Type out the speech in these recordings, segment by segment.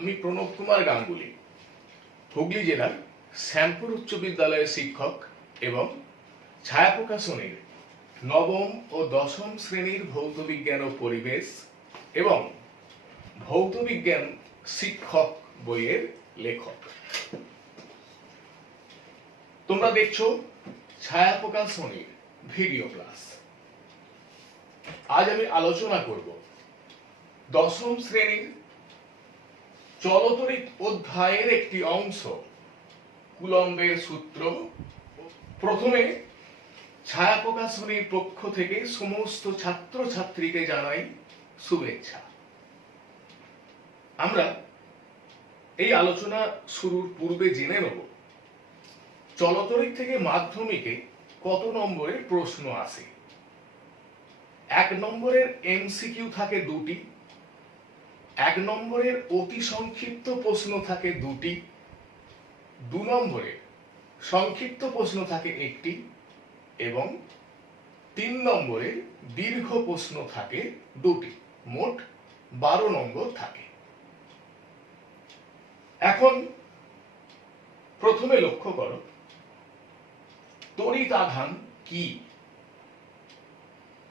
আমি প্রণব কুমার গাঙ্গুলি, হুগলি জেলার শ্যামপুর উচ্চ বিদ্যালয়ের শিক্ষক এবং ছায়া প্রকাশনীর নবম ও দশম শ্রেণীর ভৌত বিজ্ঞান ও পরিবেশ এবং ভৌত বিজ্ঞান শিক্ষক বইয়ের লেখক। তোমরা দেখছো ছায়া প্রকাশনীর ভিডিও ক্লাস। আজ আমি আলোচনা করব দশম শ্রেণীর চলতরিৎ অধ্যায়ের একটি অংশ, কুলম্বের সূত্র। প্রথমে ছায়া প্রকাশনীর পক্ষ থেকে সমস্ত ছাত্রছাত্রীকে জানাই শুভেচ্ছা। আমরা এই আলোচনা শুরুর পূর্বে জেনে নেব চলতরিৎ থেকে মাধ্যমিকে কত নম্বরের প্রশ্ন আসে। 1 নম্বরের এমসিকিউ থাকে 2টি, 1 নম্বরের অতি সংক্ষিপ্ত প্রশ্ন থাকে 2টি, 2 নম্বরের সংক্ষিপ্ত প্রশ্ন থাকে 1টি এবং 3 নম্বরের দীর্ঘ প্রশ্ন থাকে 2টি। মোট 12 নম্বর থাকে। এখন প্রথমে লক্ষ্য করো, তড়িৎ আধান কি?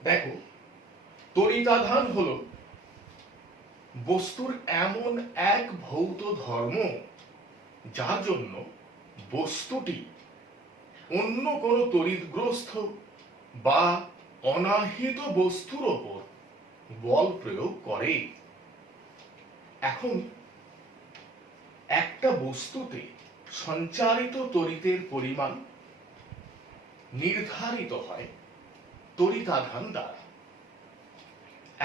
দেখো, তড়িৎ আধান হলো বস্তুর এমন এক ভৌত ধর্ম যার জন্য বস্তুটি অন্য কোনো তড়িৎগ্রস্ত বা অনাহিত বস্তুর ওপর বল প্রয়োগ করে। এখন একটা বস্তুতে সঞ্চারিত তড়িতের পরিমাণ নির্ধারিত হয় তড়িৎ আধান দ্বারা।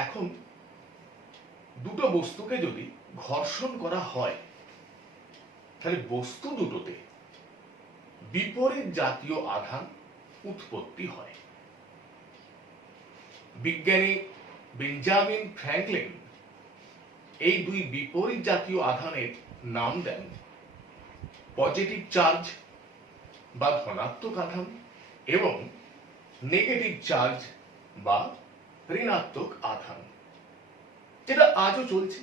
এখন দুটো বস্তুকে যদি ঘর্ষণ করা হয় তাহলে বস্তু দুটোতে বিপরীত জাতীয় আধান উৎপত্তি হয়। বিজ্ঞানী বেঞ্জামিন ফ্র্যাঙ্কলিন এই দুই বিপরীত জাতীয় আধানের নাম দেন পজিটিভ চার্জ বা ধনাত্মক আধান এবং নেগেটিভ চার্জ বা ঋণাত্মক আধান, যেটা আজও চলছে।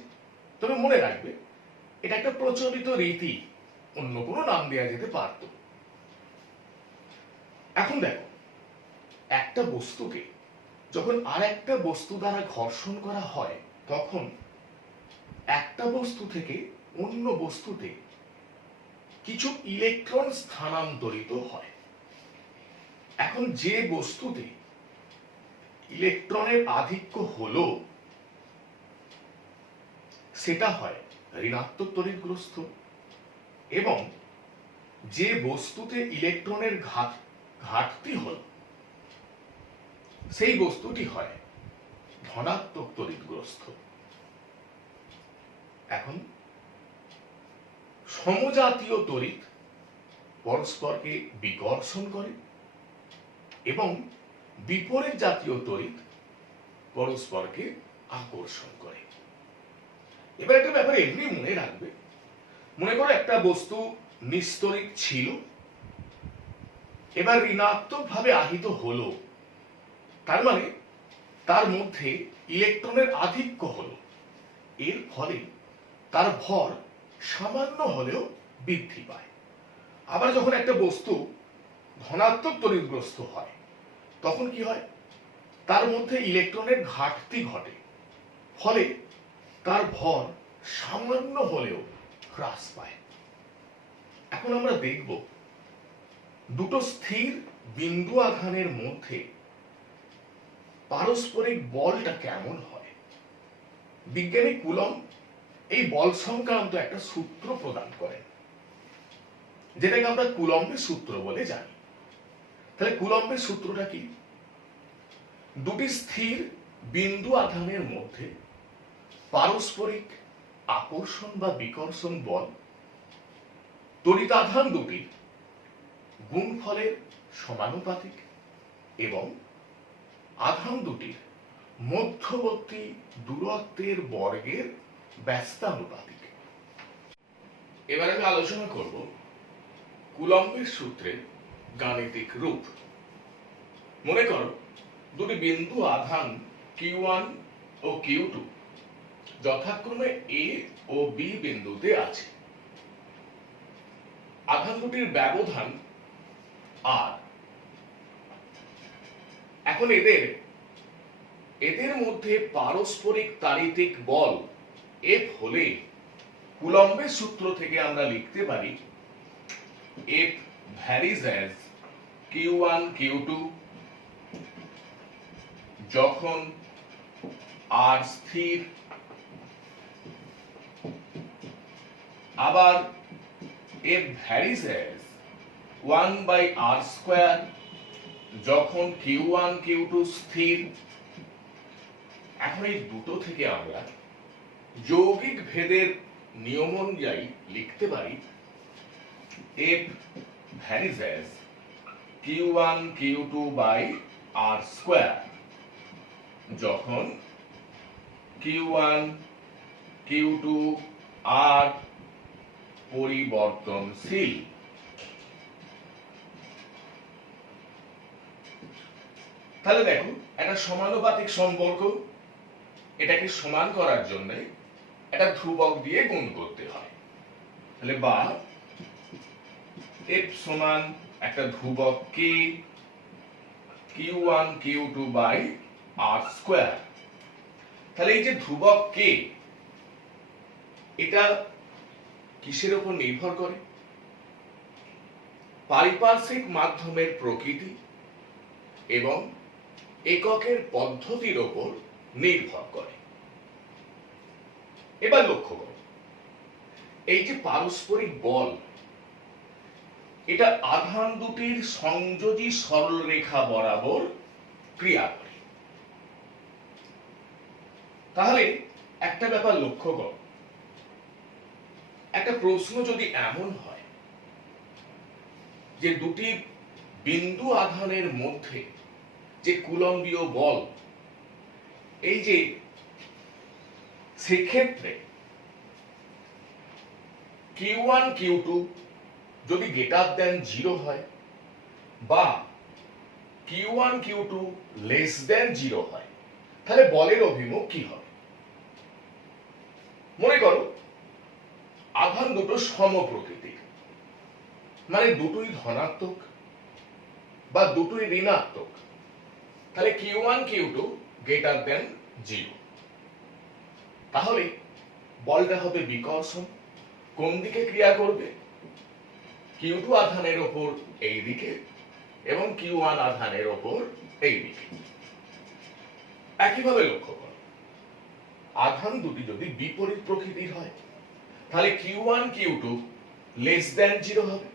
তবে মনে রাখবে, এটা একটা প্রচলিত রীতি, অন্য কোনো নাম দেওয়া যেতে পারত। এখন দেখো, একটা বস্তুকে যখন আর একটা বস্তু দ্বারা ঘর্ষণ করা হয় তখন একটা বস্তু থেকে অন্য বস্তুতে কিছু ইলেকট্রন স্থানান্তরিত হয়। এখন যে বস্তুতে ইলেকট্রনের আধিক্য হলো সেটা হয় ঋণাত্মক তড়িৎগ্রস্ত এবং যে বস্তুতে ইলেকট্রনের ঘাটতি হল সেই বস্তুটি হয় ধনাত্মক তড়িৎগ্রস্ত। এখন সমজাতীয় তড়িৎ পরস্পরকে বিকর্ষণ করে এবং বিপরীত জাতীয় তড়িৎ পরস্পরকে আকর্ষণ করে। এবার একটা ব্যাপার এমনি মনে রাখবে, মনে করো একটা বস্তু নিস্তড়িৎ ছিল, এবার ঋণাত্মক ভাবে আহিত হলো, তার মানে তার মধ্যে ইলেকট্রনের আধিক্য হলো। এর ফলে তার ভর সামান্য হলেও বৃদ্ধি পায়। আবার যখন একটা বস্তু ধনাত্মক তড়িৎগ্রস্ত হয় তখন কি হয়? তার মধ্যে ইলেকট্রনের ঘাটতি ঘটে, ফলে তার ভর সামান্য হলেও হ্রাস পায়। এখন আমরা দেখব দুটো স্থির বিন্দু আধানের মধ্যে পারস্পরিক বলটা কেমন হয়। বিজ্ঞানী কুলম্ব এই বল সংক্রান্ত একটা সূত্র প্রদান করেন, যেটাকে আমরা কুলম্বের সূত্র বলে জানি। তাহলে কুলম্বের সূত্রটা কি? দুটি স্থির বিন্দু আধানের মধ্যে পারস্পরিক আকর্ষণ বা বিকর্ষণ বল তড়িৎ আধান দুটির গুণফলের সমানুপাতিক এবং আধান দুটির মধ্যবর্তী দূরত্বের বর্গের ব্যস্তানুপাতিক। এবার আমি আলোচনা করব কুলম্বের সূত্রের গাণিতিক রূপ। মনে করো দুটি বিন্দু আধান Q1 ও Q2 যথাক্রমে এ ও বি বিন্দুতে আছে। আধান দুটির ব্যবধান আর। এখন এদের মধ্যে পারস্পরিক তাড়িতিক বল এফ হলে কুলম্বের সূত্র থেকে আমরা লিখতে পারি F varies as Q1 Q2 যখন আর স্থির, আবার F varies as 1/r² যখন Q1 Q2 স্থির। এখন এই দুটো থেকে আমরা যৌগিক ভেদের নিয়ম অনুযায়ী লিখতে পারি F varies as Q1 Q2/r² যখন Q1 Q2 R পরিবর্তনশীল। তাহলে দেখো একটা সমানুপাতিক সম্পর্ক, এটাকে সমান করার জন্য একটা ধ্রুবক দিয়ে গুণ করতে হয়। তাহলে বা F সমান একটা ধ্রুবক K Q1 Q2/r²। তাহলে এই যে ধ্রুবক K এটা কিসের উপর নির্ভর করে? পারিপার্শ্বিক মাধ্যমের প্রকৃতি এবং এককের পদ্ধতির উপর নির্ভর করে। এবার লক্ষ্য করো, এই যে পারস্পরিক বল, এটা আধান দুটির সংযোজী সরলরেখা বরাবর ক্রিয়া করে। তাহলে একটা ব্যাপার লক্ষ্য করো, একটা প্রশ্ন যদি এমন হয় যে দুটি বিন্দু আধানের মধ্যে যে কুলম্বীয় বল, এই যে সেক্ষেত্রে Q1 Q2 যদি গ্রেটার দেন 0 হয় বা Q1 Q2 লেস দেন 0 হয়, তাহলে বলের অভিমুখ কি হবে? মনে করো আধান দুটো সম প্রকৃতির, মানে দুটোই ধনাত্মক বা দুটোই ঋণাত্মক, তাহলে Q1 Q2 গ্রেটার দেন 0। তাহলে বলটা হবে বিকর্ষণ। কোন দিকে ক্রিয়া করবে? Q2 আধানের ওপর এই দিকে এবং Q1 আধানের ওপর এই দিকে। একইভাবে লক্ষ্য করো, আধান দুটি যদি বিপরীত প্রকৃতির হয়, তাহলে Q1 Q2 লেস দেন 0 হবে,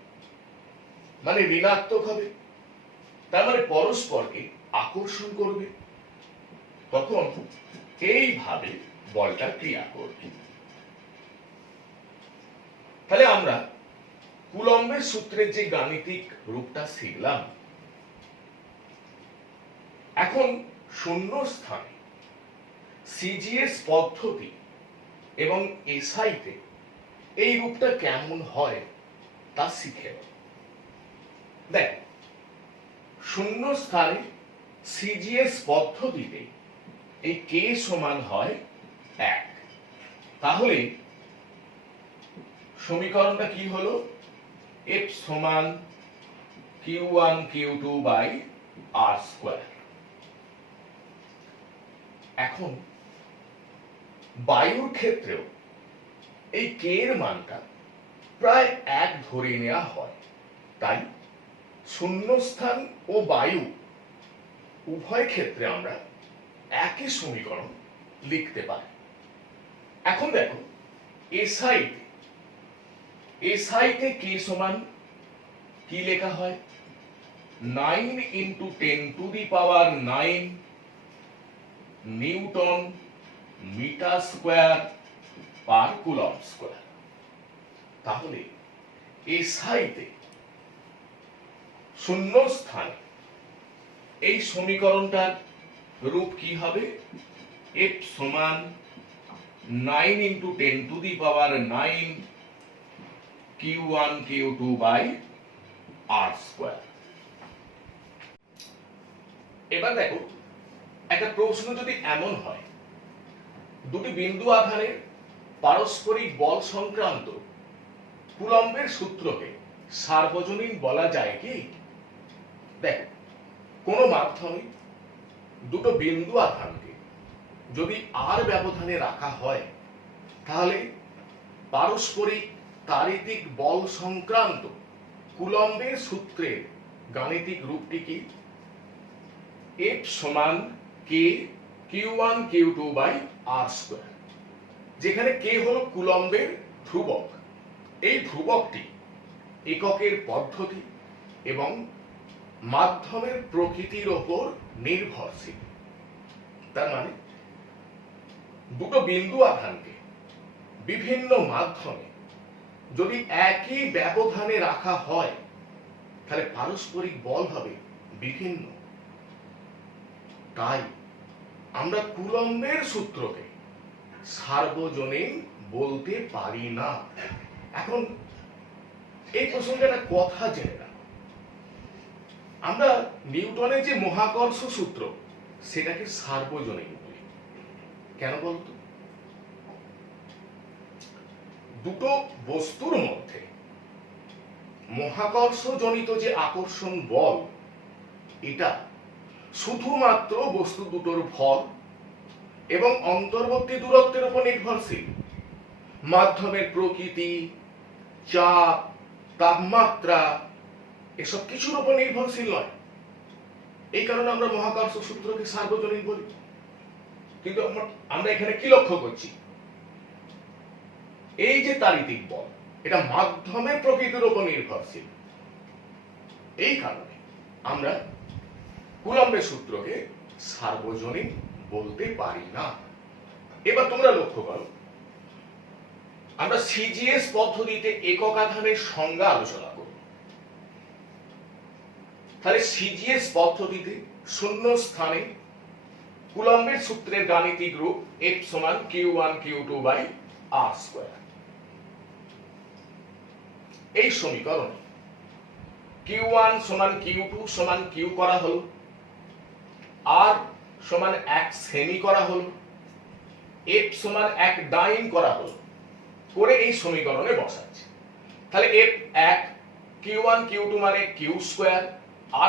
মানে ঋণাত্মক হবে। তার মানে পরস্পরকে আকর্ষণ করবে, তখন এইভাবে বলটা ক্রিয়া করবে। তাহলে আমরা কুলম্বের সূত্রের যে গাণিতিক রূপটা শিখলাম, এখন শূন্য স্থানে সিজিএস পদ্ধতি এবং এসআইতে এই রূপটা কেমন হয় তা শিখে নাও। দেখ, শূন্য স্থানে সিজিএস পদ্ধতিতে এই কে সমান হয় 1। তাহলে সমীকরণটা কি হলো? F সমান Q1 Q2/r²। এখন বায়ুর ক্ষেত্রেও এই কে এর মানটা প্রায় 1 ধরে নেওয়া হয়, তাই শূন্যস্থান ও বায়ু উভয় ক্ষেত্রে আমরা একই সমীকরণ লিখতে পারি। এখন দেখো এসআইতে কে সমান কি লেখা হয়? 9 × 10⁹ newton metre square per coulomb square. তাহলে এসআইতে শূন্য স্থানে এই সমীকরণটার রূপ কি হবে? F সমান 9 × 10⁹ Q1 Q2/r²। এবার দেখো, একটা প্রশ্ন যদি এমন হয় দুটি বিন্দু আধানের পারস্পরিক বল সংক্রান্ত কুলম্বের সূত্রকে সার্বজনীন বলা যায় কি? দেখো, কোন মাধ্যমে দুটো বিন্দু আধানকে যদি আর ব্যবধানে রাখা হয় তাহলে পারস্পরিক তাড়িতিক বল সংক্রান্ত কুলম্বের সূত্রের গাণিতিক রূপটি কি? F সমান k q1 q2 by r square, যেখানে k হলো কুলম্বের ধ্রুবক। এই ধ্রুবকটি এককের পদ্ধতি এবং মাধ্যমের প্রকৃতির ওপর নির্ভরশীল। তার মানে দুটো বিন্দু আধানকে বিভিন্ন মাধ্যমে যদি একই ব্যবধানে রাখা হয় তাহলে পারস্পরিক বল হবে বিভিন্ন। তাই আমরা কুলম্বের সূত্রকে সার্বজনীন বলতে পারি না। এখন এই প্রসঙ্গে একটা কথা জেনে রাখো, আমরা নিউটনের যে মহাকর্ষ সূত্র সেটাকে সার্বজনীন বলি। কেন বলতো? দুটো বস্তুর মধ্যে মহাকর্ষ জনিত যে আকর্ষণ বল, এটা শুধুমাত্র বস্তু দুটোর ভর এবং অন্তর্বর্তী দূরত্বের উপর নির্ভরশীল। মাধ্যমের প্রকৃতি, চাপ, তাপমাত্রা এসব কিছুর উপর নির্ভরশীল নয়। এই কারণে আমরা মহাকর্ষ সূত্রকে সার্বজনীন বলি। কিন্তু আমরা এখানে কি লক্ষ্য করছি? এই যে তাড়িতিক বল, এটা মাধ্যমের প্রকৃতির উপর নির্ভরশীল। এই কারণে আমরা কুলম্বের সূত্রকে সার্বজনীন বলতে পারি না। এবার তোমরা লক্ষ্য করো, আমরা সিজিএস পদ্ধতিতে একক আধানের সংজ্ঞা আলোচনা করব। তাহলে সিজিএস পদ্ধতিতে শূন্য স্থানে কুলম্বের সূত্রের গাণিতিক রূপ F সমান q1 q2 by r square. এই সমীকরণে q1 সমান q2 সমান q করা হলো, r সমান 1 সেমি করা হলো, f সমান 1 ডাইন করা হলো, করে এই সমীকরণে বসাচ্ছি। তাহলে f1 q1 q2 মানে q স্কয়ার,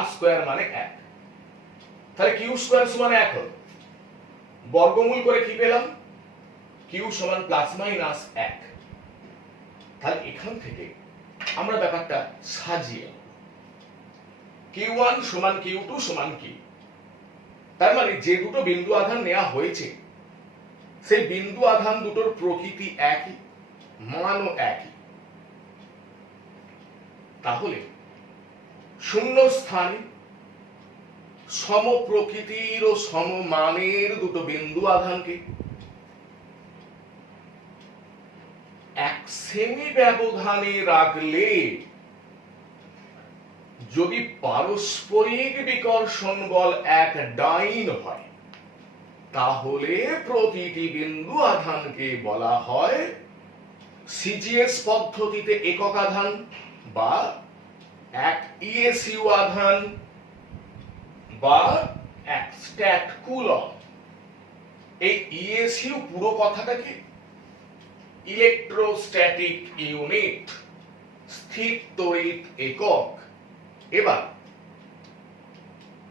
r স্কয়ার মানে 1। তাহলে q স্কয়ার সমান 1 হলো, বর্গমূল করে কি পেলাম? q সমান প্লাস মাইনাস 1। তাহলে এখান থেকে আমরা ব্যাপারটা সাজিয়ে q1 সমান q2 সমান q। তার মানে যে দুটো বিন্দু আধান নেওয়া হয়েছে সেই বিন্দু আধান দুটোর প্রকৃতি একই, মানও একই। তাহলে শূন্য স্থানে সম প্রকৃতির ও সমমানের দুটো বিন্দু আধানকে 1 সেমি ব্যবধানে রাখলে যদি পারস্পরিক বিকর্ষণ বল 1 ডাইন হয় তাহলে প্রতিটি বিন্দু আধানকে বলা হয় সিজিএস পদ্ধতিতে একক আধান বা এক ইএসইউ আধান বা এক স্ট্যাট কুলম্ব। এই ইএসইউ পুরো কথাটা কি? ইলেকট্রোস্ট্যাটিক ইউনিট, স্থির তড়িৎ একক। এবার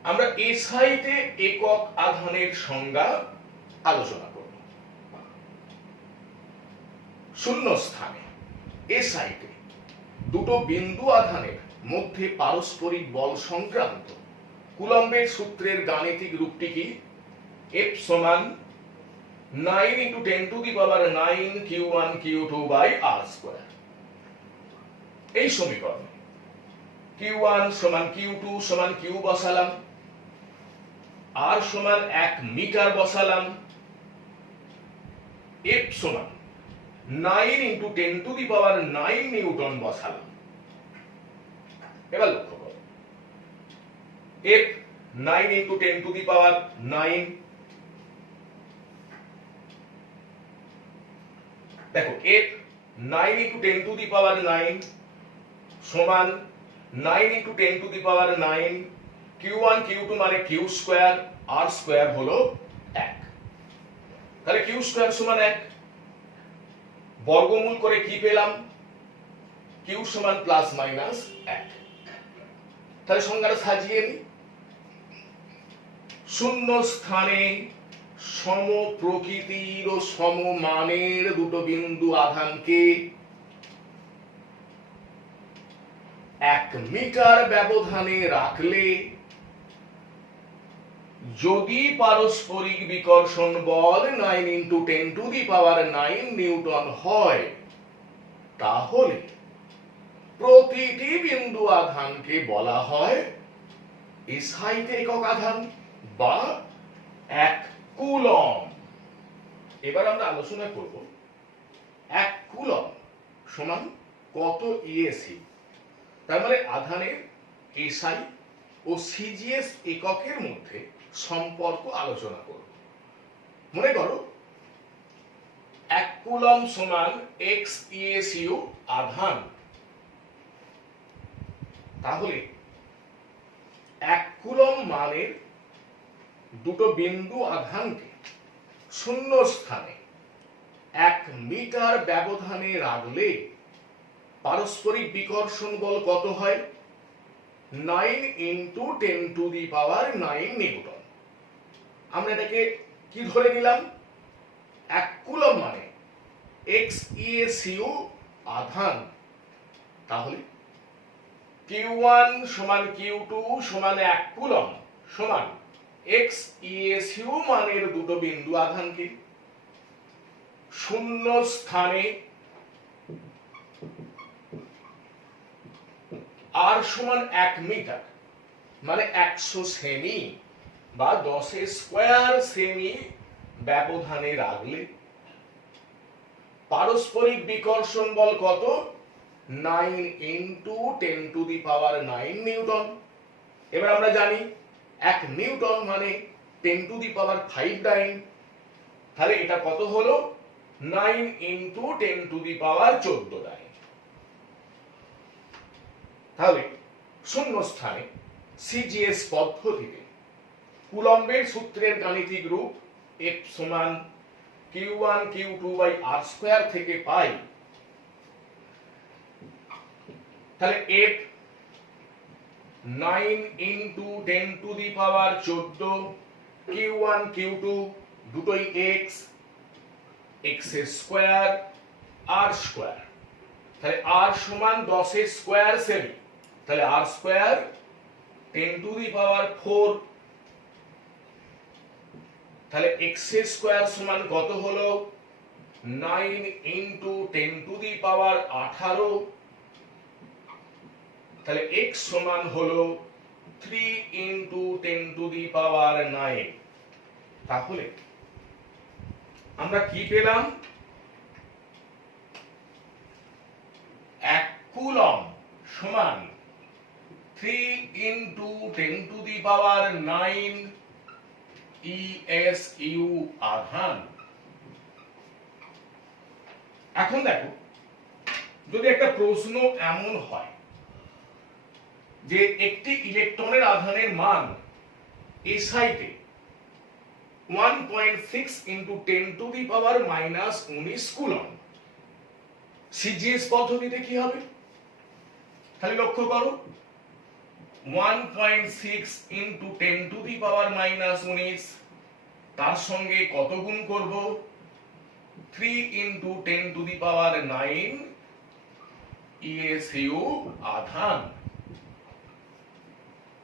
আমরা এসআইতে একক আধানের সংজ্ঞা আলোচনা করব। শূন্য স্থানে এসআইতে দুটো বিন্দু আধানের মধ্যে পারস্পরিক বল সংক্রান্ত কুলম্বের সূত্রের গাণিতিক রূপটি কি? F সমান 9 × 10⁹ q1 q2 by r square. এই সমীকরণে q1 সমান q2 সমান q বসালাম, r সমান 1 মিটার বসালাম, F সমান 9 × 10⁹ নিউটন বসালাম। এবার লক্ষ্য করো, F 9 × 10⁹, দেখো F 9 × 10⁹ সমান 9 × 10⁹, q1 q2 মানে q স্কয়ার, r স্কয়ার হলো 1। তাহলে কিউ স্কয়ার সমান 1, বর্গমূল করে কি পেলাম? কিউ সমান প্লাস মাইনাস 1। তাহলে সংজ্ঞাটা সাজিয়ে নি। শূন্য স্থানে সম প্রকৃতির ও সমমানের দুটো বিন্দু আধানকে 1 মিটার ব্যবধানে রাখলে যদি পারস্পরিক বিকর্ষণ বল 9 × 10⁹ নিউটন হয়, তাহলে প্রতিটি বিন্দু আধানকে বলা হয় এসআইতে একক আধান বা 1 কুলম্ব। এবার আমরা আলোচনা করব 1 কুলম্ব সমান কত ইএসি। তার মানে আধানের এসআই ও সিজিএস এককের মধ্যে সম্পর্ক আলোচনা করব। মনে করো 1 কুলম্ব সমান x ইএসইউ আধান। তাহলে 1 কুলম্ব মানের দুটো বিন্দু আধানকে শূন্য স্থানে 1 মিটার ব্যবধানে রাখলে পারস্পরিক বিকর্ষণ বল কত হয়? 9 × 10⁹ নিউটন। আমরা এটাকে কি ধরে নিলাম? 1 কুলম্ব মানে x ইএসইউ আধান। তাহলে Q1 সমান Q2 সমান 1 কুলম্ব সমান x ইএসইউ মানের দুটো বিন্দু আধানকে শূন্য স্থানে r সমান 1 মিটার মানে 100 সেমি বা 10 স্কয়ার সেমি ব্যবধানে রাখলে পারস্পরিক বিকর্ষণ বল কত? 9 × 10⁹ নিউটন। এবার আমরা জানি 1 নিউটন মানে 10⁵ ডাইন। তাহলে এটা কত হলো? 9 × 10⁴ ডাইন। তাহলে শূন্য স্থানে সিজিএস পদ্ধতিতে কুলম্বের সূত্রের গাণিতিক রূপ F সমান Q1 Q2/r² থেকে পাই। তাহলে F 9 × 10⁴ Q1 Q2 দুটোই x স্কয়ার r²। তাহলে r সমান 10 স্কয়ার সেমি, তাহলে r² 10⁴। তাহলে x স্কয়ার সমান কত হলো? 9 × 10⁻18। তাহলে x সমান হলো 3 × 10⁹। তাহলে আমরা কি পেলাম? 1 কুলম্ব সমান 3 × 10⁹ ইএসইউ আধান। এখন দেখো, যদি একটা প্রশ্ন এমন হয় যে একটি ইলেকট্রনের আধানের মান এসআইতে 1.6 × 10⁻⁻⁻⁰ কুলম্ব, সিজিএস পদ্ধতিতে কি হবে? তাহলে লক্ষ্য করো, 1.6 × 10⁻⁻⁻⁰ তার সঙ্গে কত গুণ করব? 3 × 10⁹ ইএসইউ আধান।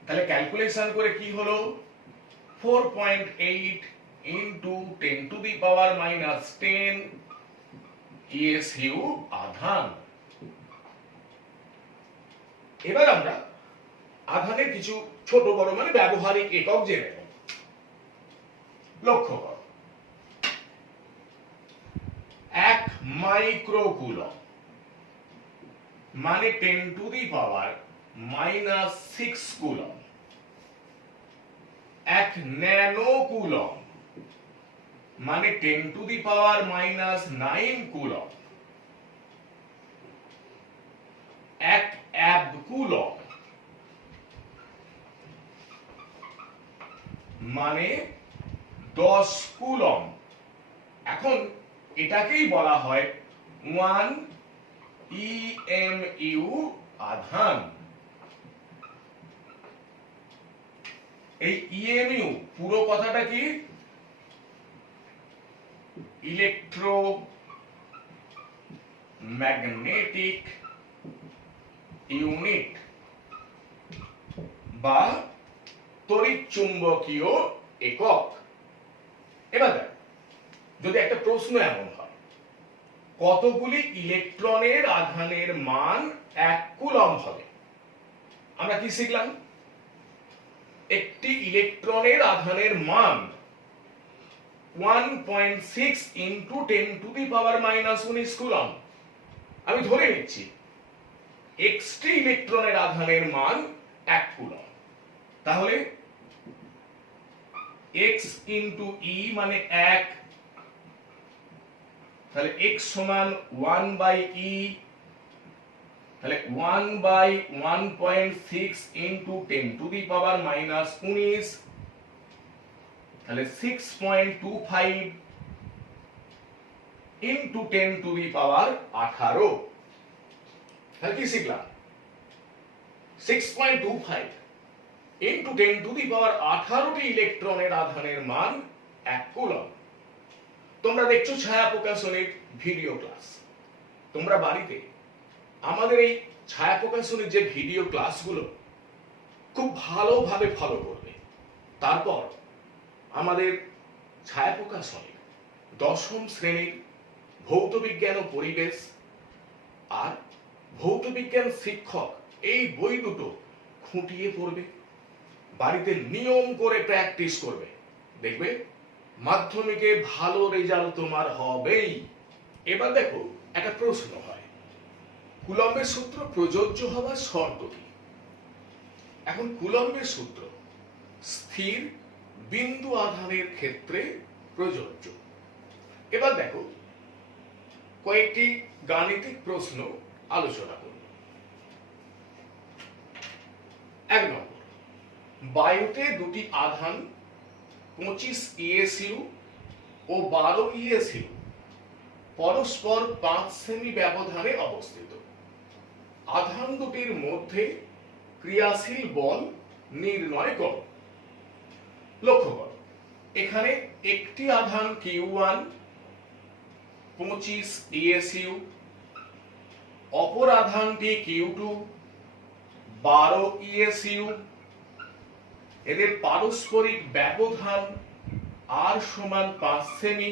তাহলে ক্যালকুলেশন করে কি হলো? 4.8 × 10⁻⁻10 ইএসইউ আধান। এবার আমরা আধানের কিছু ছোট বড় মানে ব্যবহারিক একক জেনে নেব। লক্ষ্য করো, 1 মাইক্রো কুলম্ব মানে 10⁻⁻6 কুলম্ব। 1 ন্যানো কুলম্ব মানে 10⁻⁻9 কুলম্ব। 1 অ্যাব কুলম্ব মানে 10 কুলম্ব এখন এটাকেই বলা হয় 1 EMU আধান। এই EMU পুরো কথাটা কি? ইলেকট্রো ম্যাগনেটিক ইউনিট বা তড়িৎচুম্বকীয় একক। এবার দেখ, যদি একটা প্রশ্ন এমন হয়, কতগুলি ইলেকট্রনের আধানের মান 1 কুলম্ব হবে, আমরা কি শিখলাম? একটি ইলেকট্রনের আধানের মান 1.6 into 10 to the power -19 coulomb. আমি ধরে নিচ্ছি এক্সটি ইলেকট্রনের আধানের মান 1 কুলম্ব, তাহলে x ইন্টু e মানে 1, তাহলে x সমান 1 বাই e, তাহলে 1 বাই 1.6 ইন্টু 10 টু দি পাওয়ার -19, তাহলে 6.25 ইন্টু 10 টু দি পাওয়ার 18। তাহলে কি শিখলাম? 6.25 ইন্টু 10 টু দি পাওয়ার 18টি ইলেকট্রনের আধানের মান 1 কুলম্ব। তোমরা দেখছো ছায়া প্রকাশনের ভিডিও ক্লাস। তোমরা বাড়িতে আমাদের এই ছায়া প্রকাশনের যে ভিডিও ক্লাসগুলো খুব ভালোভাবে ফলো করবে। তারপর আমাদের ছায়া প্রকাশনের 10ম শ্রেণীর ভৌত বিজ্ঞান ও পরিবেশ আর ভৌত বিজ্ঞান শিক্ষক এই বই দুটো খুঁটিয়ে পড়বে, বাড়িতে নিয়ম করে প্র্যাকটিস করবে, দেখবে মাধ্যমিকে ভালো রেজাল্ট তোমার হবেই। এবার দেখো, একটা প্রশ্ন হয়, কুলম্বের সূত্র প্রযোজ্য হওয়ার শর্ত কি? এখন কুলম্বের সূত্র স্থির বিন্দু আধানের ক্ষেত্রে প্রযোজ্য। এবার দেখো, কয়েকটি গাণিতিক প্রশ্ন আলোচনা করব। 1 নম্বর, বায়ুতে দুটি আধান 25 ESU ও 12 ESU পরস্পর 5 সেমি ব্যবধানে অবস্থিত। আধান দুটির মধ্যে ক্রিয়াশীল বল নির্ণয় করো। লক্ষ্য করো, এখানে একটি আধান Q1 25 ESU, অপর আধানটি Q2 12 ESU। এদের পারস্পরিক ব্যবধান R সমান 5 সেমি।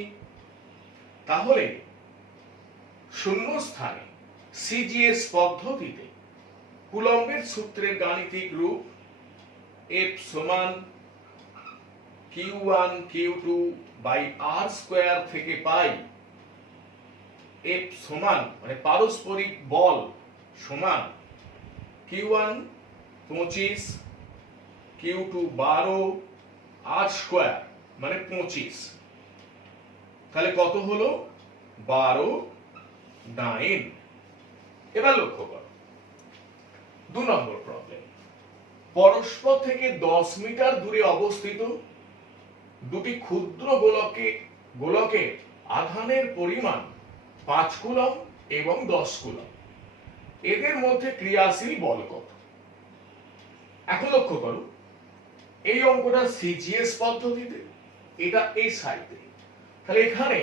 তাহলে শূন্যস্থানে CGS পদ্ধতিতে কুলম্বের সূত্রের গাণিতিক রূপ F সমান Q1 Q2 by R square থেকে পাই F সমান মানে পারস্পরিক বল সমান Q1 25 Q2 12 R স্কয়ার মানে 25। তাহলে কত হলো? 12 9। এবার লক্ষ্য করো, 2 নম্বর প্রবলেম। পরস্পর থেকে 10 মিটার দূরে অবস্থিত দুটি ক্ষুদ্র গোলকে আধানের পরিমাণ 5 কুলম্ব এবং 10 কুলম্ব। এদের মধ্যে ক্রিয়াশীল বল কত? এখন লক্ষ্য করো, এই অঙ্কটা CGS পদ্ধতিতে, এটা এই সাইডে। তাহলে এখানে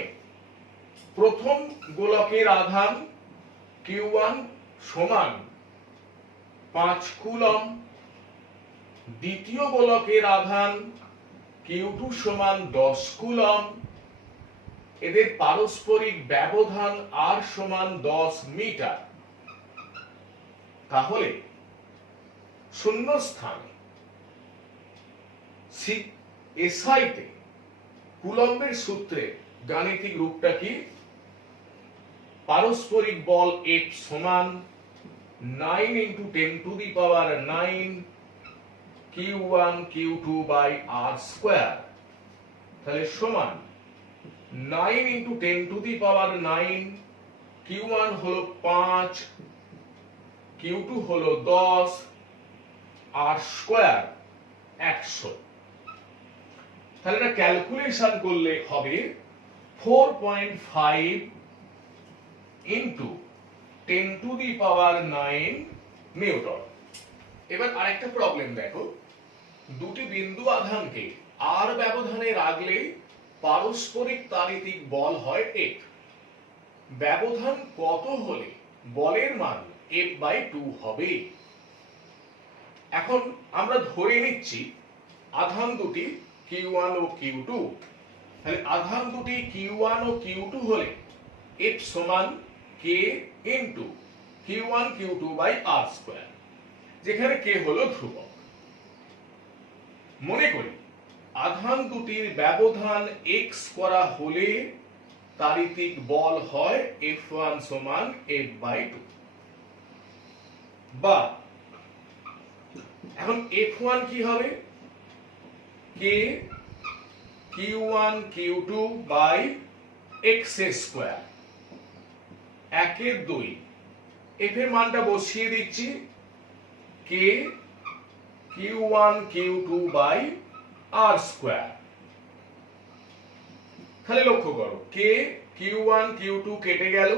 প্রথম গোলকের আধান Q1 সমান 5 কুলম্ব, দ্বিতীয় গোলকের আধান Q2 সমান 10 কুলম্ব। এদের পারস্পরিক ব্যবধান R সমান 10 মিটার। তাহলে শূন্যস্থানে SI-তে কুলম্বের সূত্রে গাণিতিক রূপটা কি? পারস্পরিক বল F সমান 9 into 10 to the power 9 Q1 Q2 by R square. তাহলে সমান 9 into 10 to the power 9, Q1 হলো 5, Q2 হলো 10, R স্কয়ার 100। তাহলে এটা ক্যালকুলেশন করলে হবে 4.5 into 10 to the power 9 Newton. এবার আরেকটা প্রবলেম দেখো, দুটি বিন্দু আধানকে আর ব্যবধানে রাখলে পারস্পরিক তাড়িতিক বল হয় F। ব্যবধান কত হলে বলের মান F/2 হবে? এখন আমরা ধরে নিচ্ছি আধান দুটি Q1 ও Q2। তাহলে আধান দুটি Q1 ও Q2 হলে F সমান K into Q1 Q2 by R square, যেখানে K হলো ধ্রুবক। মনে করি আধান দুটির ব্যবধান x করা হলে তাড়িতিক বল হয় F1 সমান F/2। বা এখন F1 কি হবে? K Q1 Q2 by x square, 1/2। F এর মানটা বসিয়ে দিচ্ছি, K Q1 Q2 by R square. তাহলে লক্ষ্য করো, K Q1 Q2 কেটে গেল,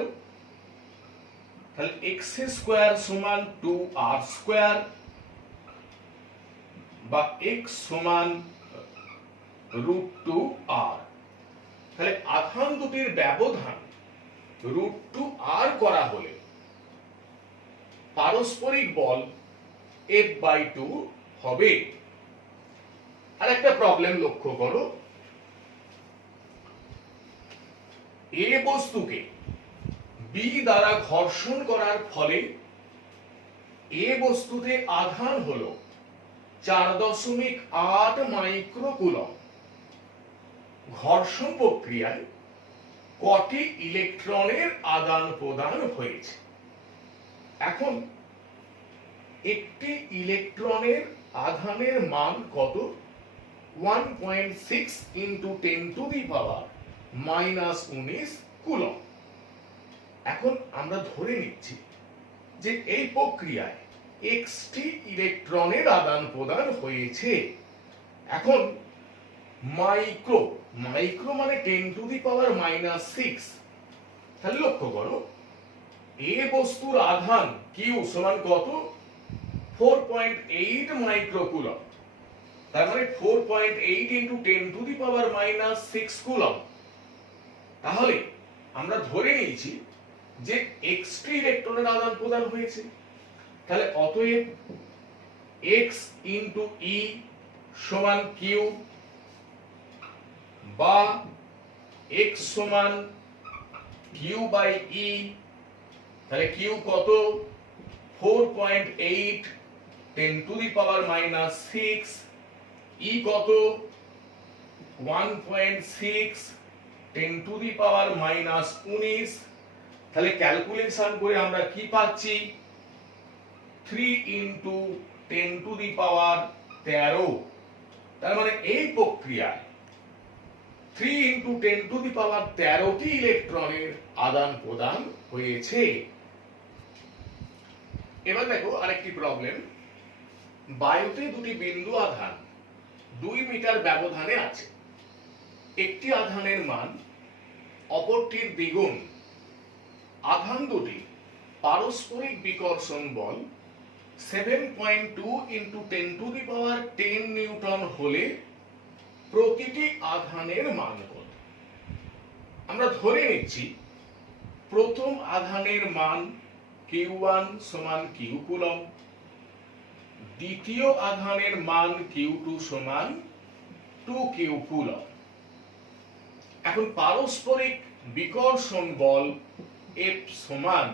তাহলে x স্কয়ার সমান 2R স্কয়ার বা x সমান √2R। তাহলে আধান দুটির ব্যবধান √2R করা হলে পারস্পরিক বল F/2 হবে। আর একটা প্রবলেম লক্ষ্য করো, এ বস্তুকে বি দ্বারা ঘর্ষণ করার ফলে এ বস্তুতে আধান হলো 4.8 মাইক্রোকুলম। ঘর্ষণ প্রক্রিয়ায় কটি ইলেকট্রনের আদান প্রদান হয়েছে? এখন একটি ইলেকট্রনের আধানের মান কত? 1.6 into 10 to the power -19 coulomb. এখন আমরা ধরে নিচ্ছি যে এই প্রক্রিয়ায় এক্সটি ইলেকট্রনের আদান প্রদান হয়েছে। এখন মাইক্রো মানে 10 টু দি পাওয়ার -6। তাহলে লক্ষ্য করো, এ বস্তুর আধান কিউ সমান কত? 4.8 মাইক্রোকুলম। তার মানে 4.8 into 10 to the power -6 coulomb. তাহলে আমরা ধরে নিয়েছি যে এক্সটি ইলেকট্রনের আদান প্রদান হয়েছে। তাহলে অতএব x ইন্টু ই সমান কিউ বা x সমান কিউ বাই ই। তাহলে কিউ কত? 4.8 10 টু দি পাওয়ার -6। ই কত? 1.6 10 টু দি পাওয়ার -19। তাহলে ক্যালকুলেশন করে আমরা কি পাচ্ছি? 3 ইন্টু 10 টু দি পাওয়ার 13। তার মানে এই প্রক্রিয়ায় 3 ইন্টু 10 টু দি পাওয়ার 13টি ইলেকট্রনের আদান প্রদান হয়েছে। এবার দেখো আরেকটি প্রবলেম, বায়ুতে দুটি বিন্দু আধান 2 মিটার ব্যবধানে আছে। একটি আধানের মান অপরটির দ্বিগুণ। আধান দুটি পারস্পরিক বিকর্ষণ বল 7.2 into 10 to the power 10 Newton হলে প্রতিটি আধানের মান কত? আমরা ধরে নিচ্ছি প্রথম আধানের মান Q1 সমান Q কুলম, দ্বিতীয় আধানের মান Q2 সমান 2Q কুলম। এখন পারস্পরিক বিকর্ষণ বল F সমান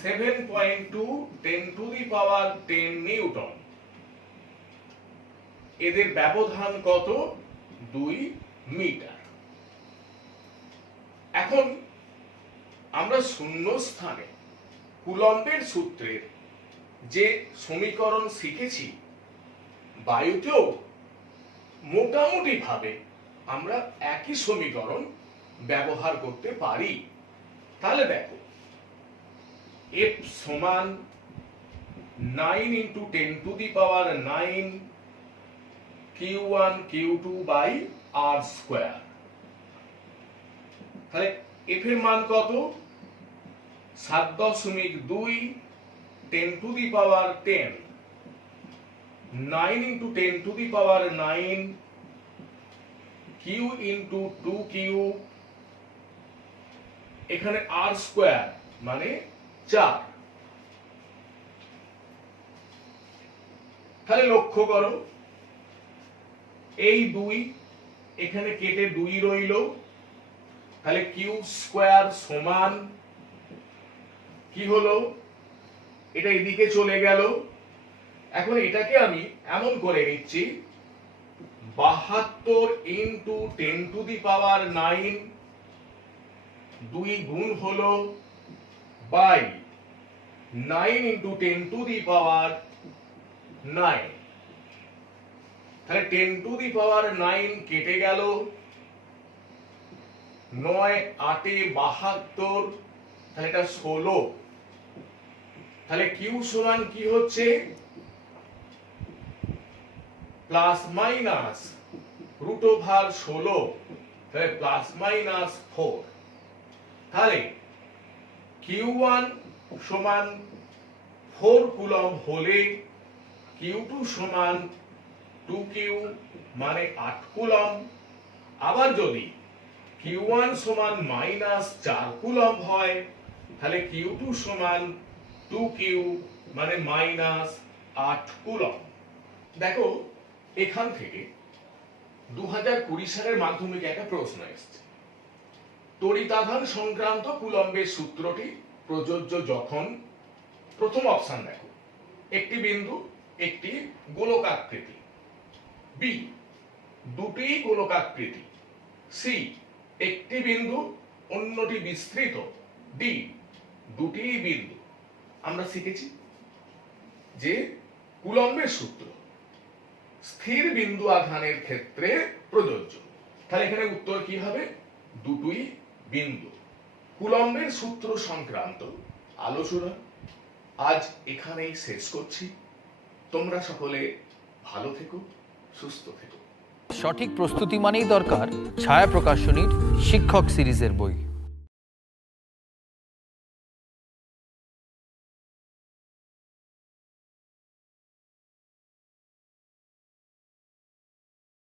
7.2 10 টু দি পাওয়ার 10 নিউটন। এদের ব্যবধান কত? 2 মিটার। এখন আমরা শূন্য স্থানে কুলম্বের সূত্রের যে সমীকরণ শিখেছি, বায়ুতেও মোটামুটি ভাবে আমরা একই সমীকরণ ব্যবহার করতে পারি। তাহলে দেখো, F সমান 9 into 10 to the power 9 Q1 Q2 by R square. তাহলে এফ এর মান কত? 7.2 10^10, 9 into 10^9 q into 2q, এখানে r স্কয়ার মানে 4। তাহলে লক্ষ্য করো, এই 2 এখানে কেটে 2 রইল, তাহলে কিউ স্কয়ার সমান কি হলো? এটা এদিকে চলে গেল। এখন এটাকে আমি এমন করে নিচ্ছি, 72 into 10^9, 2 গুণ হলো বাই 9 into 10^9, তাহলে 10^9 কেটে গেল, 9 8 72, তাহলে এটা 16। তাহলে কিউ সমান কি হচ্ছে? প্লাস মাইনাস √16, তাহলে প্লাস মাইনাস 4। তাহলে Q1 সমান 4 কুলম্ব হলে Q2 সমান 2Q মানে 8 কুলম্ব। আবার যদি Q1 সমান -4 কুলম্ব হয়, তাহলে Q2 সমান 2Q মানে -8 কুলম্ব। দেখো, এখান থেকে 2020 সালের মাধ্যমিকে একটা প্রশ্ন এসেছে, তড়িতাধান সংক্রান্ত কুলম্বের সূত্রটি প্রযোজ্য যখন, প্রথম অপশন দেখো, একটি বিন্দু একটি গোলকাকৃতি, বি দুটি গোলকাকৃতি, সি একটি বিন্দু অন্যটি বিস্তৃত, ডি দুটি বিন্দু। আমরা শিখেছি যে কুলম্বের সূত্র স্থির বিন্দু আধানের ক্ষেত্রে প্রযোজ্য। তাহলে এখানে উত্তর কি হবে? দুটোই বিন্দু। কুলম্বের সূত্র সংক্রান্ত আলোচনা আজ এখানেই শেষ করছি। তোমরা সকলে ভালো থেকো, সুস্থ থেকো। সঠিক প্রস্তুতি মানেই দরকার ছায়া প্রকাশনীর শিক্ষক সিরিজের বই।